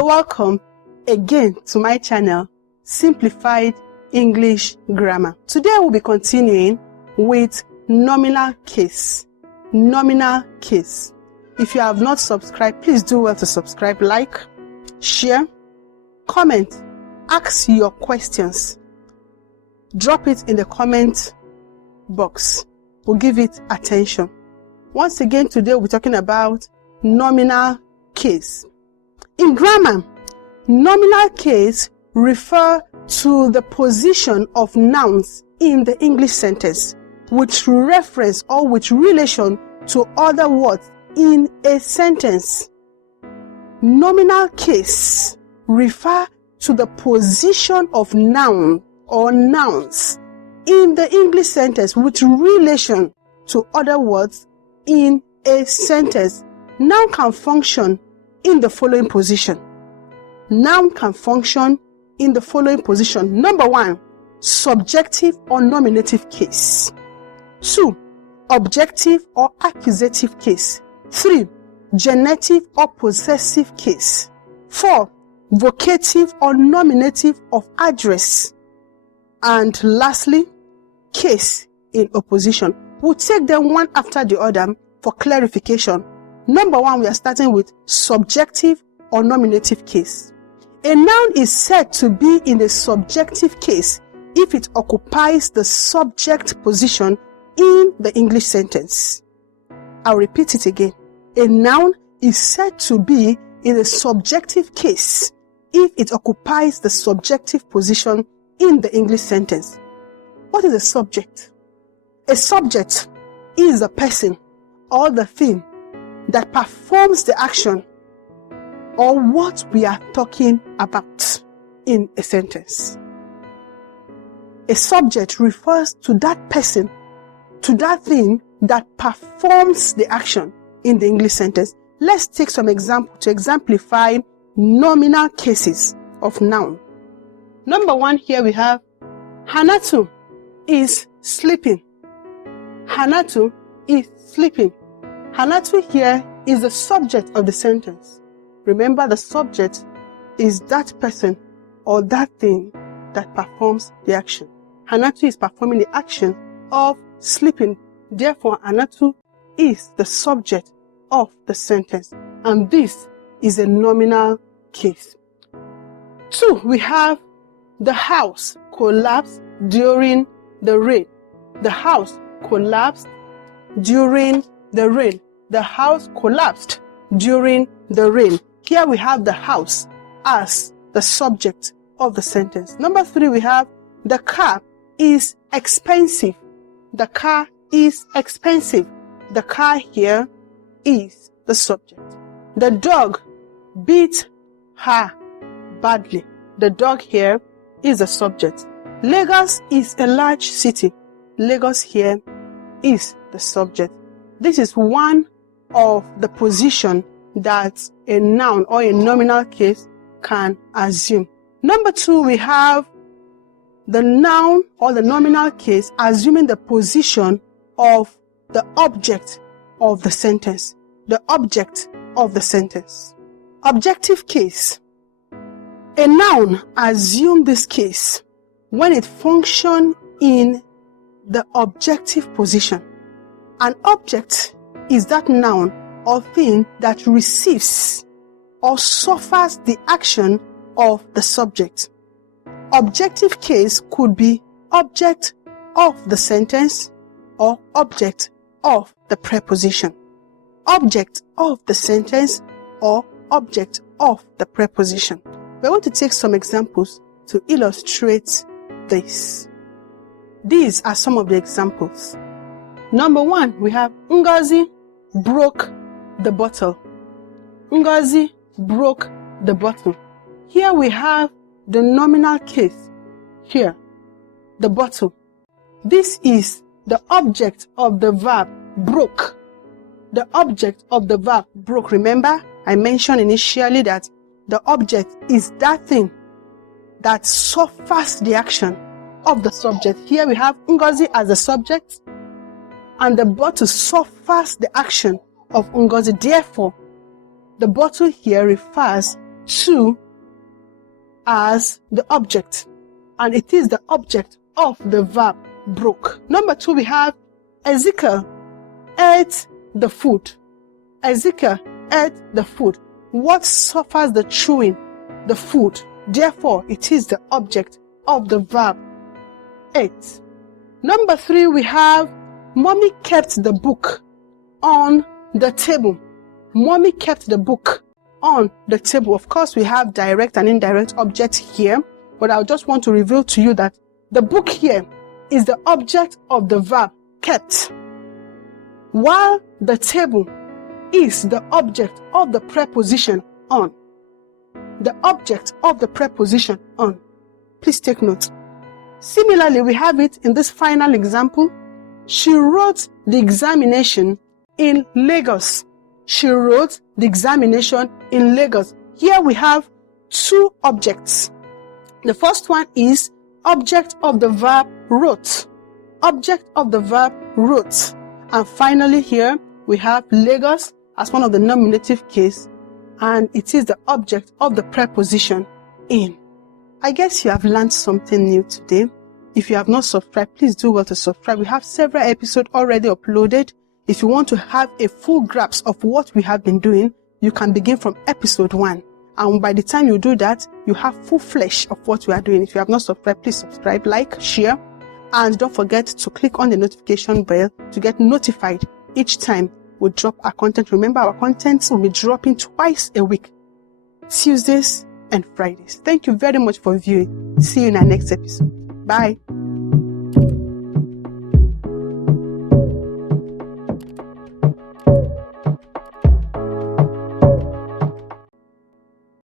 You're welcome again to my channel, Simplified English Grammar. Today we'll be continuing with nominal case. Nominal case. If you have not subscribed, please do well to subscribe, like, share, comment, ask your questions. Drop it in the comment box. We'll give it attention. Once again, today we're talking about nominal case. In grammar, nominal case refer to the position of nouns in the English sentence with reference or with relation to other words in a sentence. Nominal case refer to the position of noun or nouns in the English sentence with relation to other words in a sentence. Noun can function in the following position. Noun can function in the following position. Number 1, subjective or nominative case. 2, objective or accusative case. 3, genitive or possessive case. 4, vocative or nominative of address. And lastly, case in opposition. We'll take them one after the other for clarification. Number 1, we are starting with subjective or nominative case. A noun is said to be in the subjective case if it occupies the subject position in the English sentence. I'll repeat it again. A noun is said to be in the subjective case if it occupies the subjective position in the English sentence. What is a subject? A subject is the person or the thing that performs the action or what we are talking about in a sentence. A subject refers to that person, to that thing that performs the action in the English sentence. Let's take some example to exemplify nominal cases of noun. Number 1, here we have Hanatu is sleeping. Hanatu is sleeping. Hanatu here is the subject of the sentence. Remember, the subject is that person or that thing that performs the action. Hanatu is performing the action of sleeping. Therefore, Hanatu is the subject of the sentence. And this is a nominal case. 2, we have the house collapsed during the rain. The house collapsed during the rain. The house collapsed during the rain. Here we have the house as the subject of the sentence. Number 3, we have the car is expensive. The car is expensive. The car here is the subject. The dog beat her badly. The dog here is the subject. Lagos is a large city. Lagos here is the subject. This is one of the position that a noun or a nominal case can assume. Number 2, we have the noun or the nominal case assuming the position of the object of the sentence. The object of the sentence. Objective case. A noun assumes this case when it functions in the objective position. An object is that noun or thing that receives or suffers the action of the subject. Objective case could be object of the sentence or object of the preposition. Object of the sentence or object of the preposition. We want to take some examples to illustrate this. These are some of the examples. Number 1, we have Ngozi broke the bottle. Ngozi broke the bottle. Here we have the nominal case. Here, the bottle. This is the object of the verb broke. The object of the verb broke. Remember, I mentioned initially that the object is that thing that suffers the action of the subject. Here we have Ngozi as the subject, and the bottle suffers the action of Ngozi. Therefore, the bottle here refers to as the object, and it is the object of the verb broke. Number 2, we have Ezekiel ate the food. Ezekiel ate the food. What suffers the chewing? The food. Therefore, it is the object of the verb ate. Number 3, we have Mommy kept the book on the table. Mommy kept the book on the table. Of course, we have direct and indirect objects here, but I just want to reveal to you that the book here is the object of the verb kept, while the table is the object of the preposition on. The object of the preposition on. Please take note. Similarly, we have it in this final example. She wrote the examination in Lagos. She wrote the examination in Lagos. Here we have 2 objects. The first one is object of the verb wrote. Object of the verb wrote. And finally here we have Lagos as one of the nominative case, and it is the object of the preposition in. I guess you have learned something new today. If you have not subscribed, please do well to subscribe. We have several episodes already uploaded. If you want to have a full grasp of what we have been doing, you can begin from episode 1. And by the time you do that, you have full flesh of what we are doing. If you have not subscribed, please subscribe, like, share, and don't forget to click on the notification bell to get notified each time we drop our content. Remember, our content will be dropping twice a week, Tuesdays and Fridays. Thank you very much for viewing. See you in our next episode. Bye.